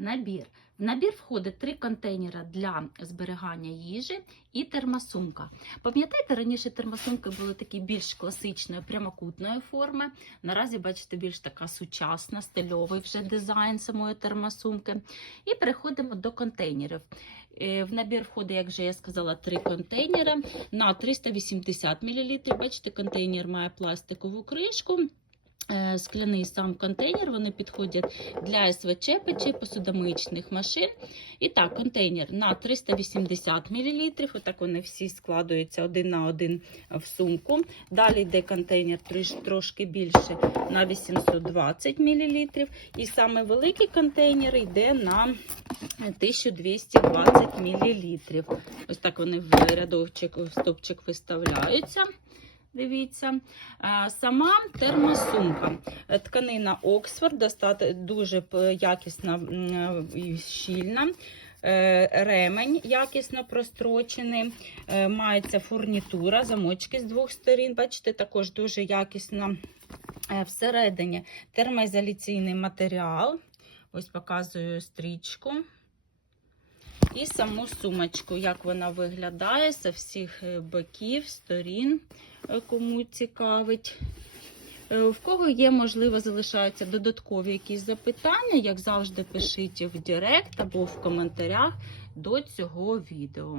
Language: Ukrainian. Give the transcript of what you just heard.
Набір. В набір входить три контейнери для зберігання їжі і термосумка. Пам'ятаєте, раніше термосумки були такі більш класичної прямокутної форми. Наразі, бачите, більш така сучасна, стильовий вже дизайн самої термосумки. І переходимо до контейнерів. Е, В набір входить, як вже я сказала, три контейнери на 380 мл. Бачите, контейнер має пластикову кришку. Е, Скляний сам контейнер, вони підходять для СВЧ печей, посудомиїчних машин. І так, контейнер на 380 мл. Отак вони всі складуються один на один в сумку. Далі йде контейнер трошки більше на 820 мл. І саме великий контейнер йде на 1220 мл. Ось так вони в рядовчик, в стопчик виставляються. Дивіться, Е, сама термосумка. Е, Тканина Оксфорд, достати дуже якісна і щільна. Е, Ремень якісно прострочений, Е, мається фурнітура, замочки з двох сторін. Бачите, також дуже якісно Е, всередині термоізоляційний матеріал. Ось показую стрічку. І саму сумочку, як вона виглядає з всіх е, боків, сторін, е, кому цікавить. Е, В кого є, можливо, залишаються додаткові якісь запитання, як завжди, пишіть в Директ або в коментарях до цього відео.